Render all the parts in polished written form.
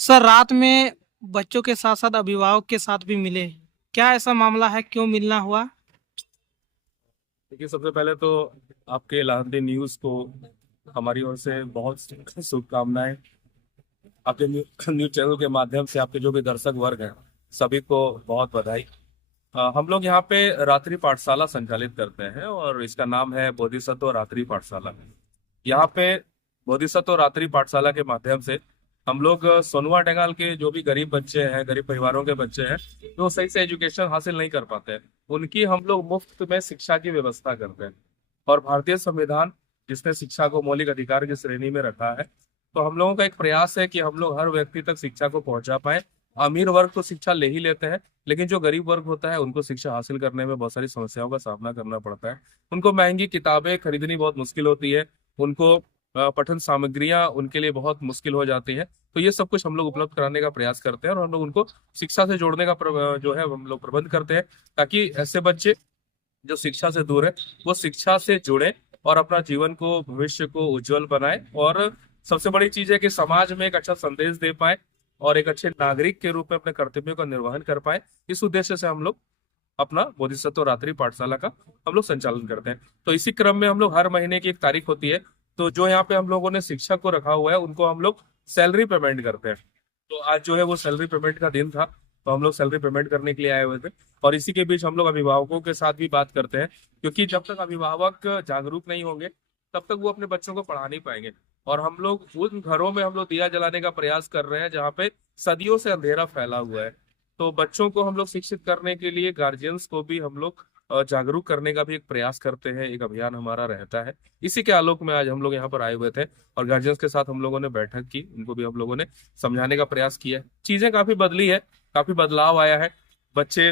Sir रात में बच्चों के साथ साथ अभिभावक के साथ भी मिले। क्या ऐसा मामला है, क्यों मिलना हुआ? देखिए, सबसे पहले तो आपके लाहौरी न्यूज़ को हमारी ओर से बहुत शुभकामनाएं। आपके न्यूज़ चैनल के माध्यम से आपके जो भी दर्शक वर्ग हैं सभी को बहुत बधाई। हम लोग यहाँ पे रात्रि पाठशाला संचालित करते हैं और इसका नाम है बोधिसत्व रात्रि पाठशाला। यहाँ पे बोधिसत्व रात्रि पाठशाला के माध्यम से हम लोग सोनवा टेंगाल के जो भी गरीब बच्चे हैं, गरीब परिवारों के बच्चे हैं जो सही से एजुकेशन हासिल नहीं कर पाते हैं, उनकी हम लोग मुफ्त में शिक्षा की व्यवस्था करते हैं। और भारतीय संविधान जिसने शिक्षा को मौलिक अधिकार की श्रेणी में रखा है, तो हम लोगों का एक प्रयास है कि हम लोग हर व्यक्ति तक शिक्षा को पहुंचा पाए। अमीर वर्ग तो शिक्षा ले ही लेते हैं, लेकिन जो गरीब वर्ग होता है उनको शिक्षा हासिल करने में बहुत सारी समस्याओं का सामना करना पड़ता है। उनको महंगी किताबें खरीदनी बहुत मुश्किल होती है, उनको पठन सामग्रियां उनके लिए बहुत मुश्किल हो जाती है। तो ये सब कुछ हम लोग उपलब्ध कराने का प्रयास करते हैं और हम लोग उनको शिक्षा से जोड़ने का जो है हम लोग प्रबंध करते हैं, ताकि ऐसे बच्चे जो शिक्षा से दूर है वो शिक्षा से जुड़े और अपना जीवन को, भविष्य को उज्जवल बनाए। और सबसे बड़ी चीज है कि समाज में एक अच्छा संदेश दे पाए और एक अच्छे नागरिक के रूप में अपने कर्तव्यों का निर्वहन कर पाए। इस उद्देश्य से हम लोग अपना बोधिसत्व रात्रि पाठशाला का हम लोग संचालन करते हैं। तो इसी क्रम में हम लोग हर महीने की एक तारीख होती है, तो जो यहाँ पे हम लोगों ने शिक्षक को रखा हुआ है उनको हम लोग सैलरी पेमेंट करते हैं। तो आज जो है वो सैलरी पेमेंट का दिन था, तो हम लोग सैलरी पेमेंट करने के लिए आए हुए थे। और इसी के बीच हम लोग अभिभावकों के साथ भी बात करते हैं, क्योंकि जब तक अभिभावक जागरूक नहीं होंगे तब तक वो अपने बच्चों को पढ़ा नहीं पाएंगे। और हम लोग उन घरों में हम लोग दिया जलाने का प्रयास कर रहे हैं जहाँ पे सदियों से अंधेरा फैला हुआ है। तो बच्चों को हम लोग शिक्षित करने के लिए गार्जियंस को भी हम लोग जागरूक करने का भी एक प्रयास करते हैं, एक अभियान हमारा रहता है। इसी के आलोक में आज हम लोग यहाँ पर आए हुए थे और गार्जियंस के साथ हम लोगों ने बैठक की, उनको भी हम लोगों ने समझाने का प्रयास किया है। चीजें काफी बदली है, काफी बदलाव आया है। बच्चे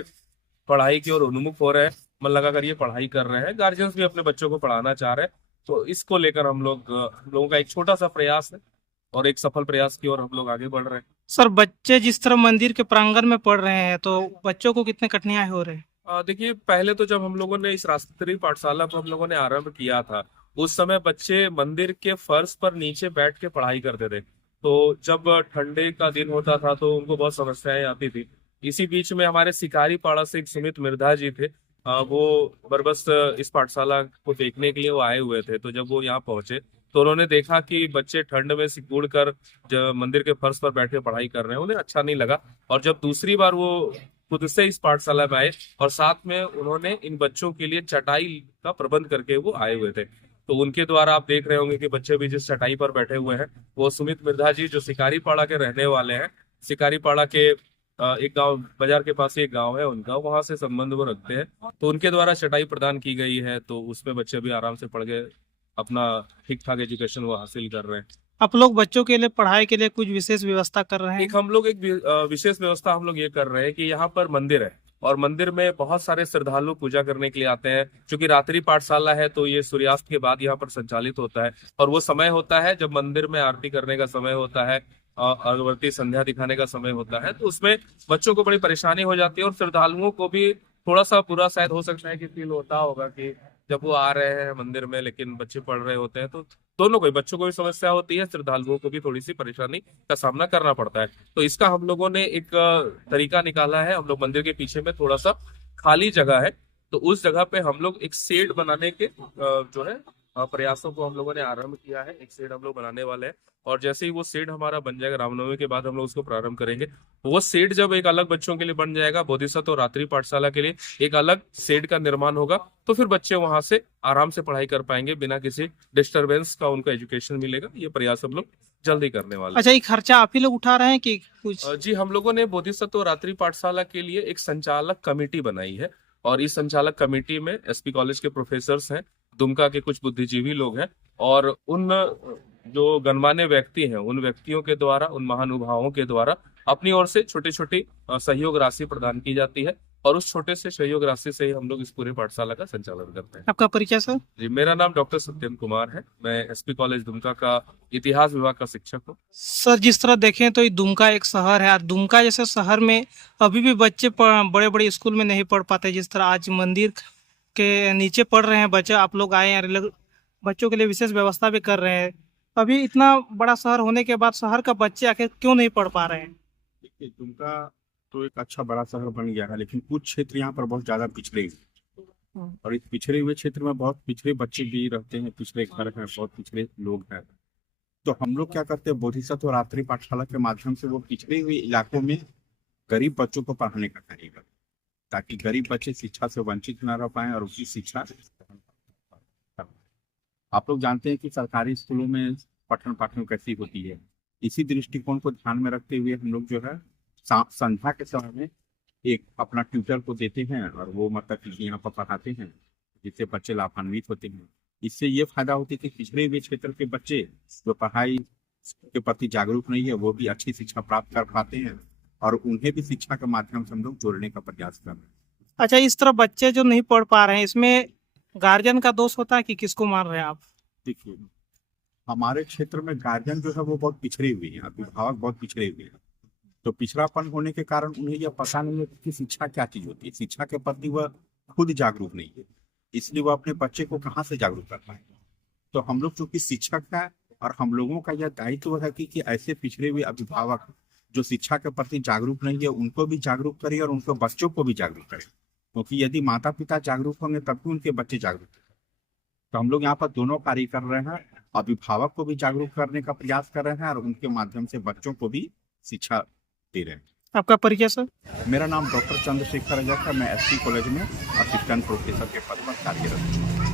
पढ़ाई की ओर उन्मुख हो रहे हैं, मन लगा कर ये पढ़ाई कर रहे हैं, गार्जियंस भी अपने बच्चों को पढ़ाना चाह रहे हैं। तो इसको लेकर हम लोगों का एक छोटा सा प्रयास है और एक सफल प्रयास की ओर हम लोग आगे बढ़ रहे हैं। सर बच्चे जिस तरह मंदिर के प्रांगण में पढ़ रहे हैं तो बच्चों को कितने कठिनाई हो रहे हैं? देखिए, पहले तो जब हम लोगों ने इस राष्ट्रीय पाठशाला को हम लोगों ने आरंभ किया था, उस समय बच्चे मंदिर के फर्श पर नीचे बैठ के पढ़ाई करते थे। तो जब ठंडे का दिन होता था तो उनको बहुत समस्याएं आती थी। इसी बीच में हमारे सिकारी पाड़ा से एक सुमित मिर्धा जी थे, वो बरबस इस पाठशाला को देखने के लिए वो आए हुए थे। तो जब वो यहाँ पहुंचे तो उन्होंने देखा कि बच्चे ठंड में सिकुड़ कर जब मंदिर के फर्श पर बैठ के पढ़ाई कर रहे हैं, उन्हें अच्छा नहीं लगा। और जब दूसरी बार वो खुद से इस पाठशाला में आए और साथ में उन्होंने इन बच्चों के लिए चटाई का प्रबंध करके वो आए हुए थे। तो उनके द्वारा आप देख रहे होंगे कि बच्चे भी जिस चटाई पर बैठे हुए हैं वो सुमित मिर्धा जी जो शिकारी पाड़ा के रहने वाले हैं। शिकारी पाड़ा के एक गांव बाजार के पास ही एक गांव है उनका, वहां से संबंध वो रखते हैं। तो उनके द्वारा चटाई प्रदान की गई है, तो उसमें बच्चे भी आराम से पढ़ के अपना ठीक ठाक एजुकेशन वो हासिल कर रहे हैं। आप लोग बच्चों के लिए पढ़ाई के लिए कुछ विशेष व्यवस्था कर रहे एक हैं? हम लोग एक विशेष व्यवस्था हम लोग ये कर रहे हैं कि यहाँ पर मंदिर है और मंदिर में बहुत सारे श्रद्धालु पूजा करने के लिए आते हैं। क्योंकि रात्रि पाठशाला है तो ये सूर्यास्त के बाद यहाँ पर संचालित होता है और वो समय होता है जब मंदिर में आरती करने का समय होता है, अगरबत्ती संध्या दिखाने का समय होता है। तो उसमें बच्चों को बड़ी परेशानी हो जाती है और श्रद्धालुओं को भी थोड़ा सा बुरा शायद हो सकता है कि फील होता होगा कि जब वो आ रहे हैं मंदिर में लेकिन बच्चे पढ़ रहे होते हैं। तो दोनों को ही, बच्चों को भी समस्या होती है, श्रद्धालुओं को भी थोड़ी सी परेशानी का सामना करना पड़ता है। तो इसका हम लोगों ने एक तरीका निकाला है। हम लोग मंदिर के पीछे में थोड़ा सा खाली जगह है, तो उस जगह पे हम लोग एक शेड बनाने के जो है प्रयासों को हम लोगों ने आरंभ किया है। एक शेड हम लोग बनाने वाले हैं और जैसे ही वो शेड हमारा बन जाएगा, रामनवमी के बाद हम लोग उसको प्रारंभ करेंगे। वो शेड जब एक अलग बच्चों के लिए बन जाएगा, बोधिसत्व और रात्रि पाठशाला के लिए एक अलग शेड का निर्माण होगा, तो फिर बच्चे वहां से आराम से पढ़ाई कर पाएंगे, बिना किसी डिस्टरबेंस का उनको एजुकेशन मिलेगा। ये प्रयास हम लोग जल्दी करने वाले हैं। अच्छा, ये खर्चा आप ही लोग उठा रहे हैं कि कुछ? जी, हम लोगों ने बोधिसत्व रात्रि पाठशाला के लिए एक संचालक कमेटी बनाई है और इस संचालक कमेटी में एसपी कॉलेज के प्रोफेसर्स हैं, दुमका के कुछ बुद्धिजीवी लोग हैं और उन जो गणमान्य व्यक्ति हैं उन व्यक्तियों के द्वारा, उन महानुभावों के द्वारा अपनी ओर से छोटी छोटी सहयोग राशि प्रदान की जाती है और उस छोटे से सहयोग राशि से ही हम लोग इस पूरे पाठशाला का संचालन करते हैं। आपका परिचय सर? जी, मेरा नाम डॉक्टर सत्यम कुमार है। मैं एसपी कॉलेज दुमका का इतिहास विभाग का शिक्षक हूँ। सर जिस तरह देखें तो ये दुमका एक शहर है और दुमका जैसे शहर में अभी भी बच्चे बड़े बड़े स्कूल में नहीं पढ़ पाते। जिस तरह आज मंदिर के नीचे पढ़ रहे हैं बच्चे, आप लोग आए हैं, बच्चों के लिए विशेष व्यवस्था भी कर रहे हैं। अभी इतना बड़ा शहर होने के बाद शहर का बच्चे आखिर क्यों नहीं पढ़ पा रहे हैं? देखिए, दुमका तो एक अच्छा बड़ा शहर बन गया है, लेकिन कुछ क्षेत्र यहाँ पर बहुत ज्यादा पिछड़े हैं। और इस पिछड़े हुए क्षेत्र में बहुत पिछड़े बच्चे भी रहते हैं, पिछड़े घर हैं, बहुत पिछड़े लोग हैं। तो हम लोग क्या करते हैं, बोधिसत्व रात्रि पाठशाला के माध्यम से वो पिछड़े हुए इलाकों में गरीब बच्चों को पढ़ाने का कार्य करते हैं, ताकि गरीब बच्चे शिक्षा से वंचित न रह पाए और उसकी शिक्षा। आप लोग जानते हैं कि सरकारी स्कूलों में पठन पाठन कैसी होती है। इसी दृष्टिकोण को ध्यान में रखते हुए हम लोग जो है संध्या के समय में एक अपना ट्यूटर को देते हैं और वो मतलब कि यहाँ पर पढ़ाते हैं, जिससे बच्चे लाभान्वित होते हैं। इससे ये फायदा होता है कि पिछड़े हुए क्षेत्र के बच्चे जो पढ़ाई के प्रति जागरूक नहीं है वो भी अच्छी शिक्षा प्राप्त कर पाते हैं और उन्हें भी शिक्षा के माध्यम से हम लोग जोड़ने का प्रयास कर रहे हैं। अच्छा, इस तरह बच्चे जो नहीं पढ़ पा रहे हैं, इसमें गार्जियन का दोष होता है कि किसको मान रहे हैं आप? देखिए, हमारे क्षेत्र में गार्जियन जो है वो बहुत पिछड़े हुए हैं, अभिभावक बहुत पिछड़े हुए हैं। तो पिछड़ापन होने के कारण उन्हें यह पता नहीं है कि शिक्षा क्या चीज होती है, शिक्षा के प्रति वह खुद जागरूक नहीं है, इसलिए वह अपने बच्चे को कहाँ से जागरूक कर पाएंगे। तो हम लोग चूंकि शिक्षक है और हम लोगों का यह दायित्व है कि ऐसे पिछड़े हुए अभिभावक जो शिक्षा के प्रति जागरूक नहीं है उनको भी जागरूक करें और उनके बच्चों को भी जागरूक करें, क्योंकि यदि माता पिता जागरूक होंगे तभी उनके बच्चे जागरूक होंगे। तो हम लोग यहाँ पर दोनों कार्य कर रहे हैं, अभिभावक को भी जागरूक करने का प्रयास कर रहे हैं और उनके माध्यम से बच्चों को भी शिक्षा दे रहे हैं। आपका परिचय सर? मेरा नाम डॉक्टर चंद्रशेखर अजय है, मैं एसपी कॉलेज में असिस्टेंट प्रोफेसर के पद पर कार्यरत हूँ।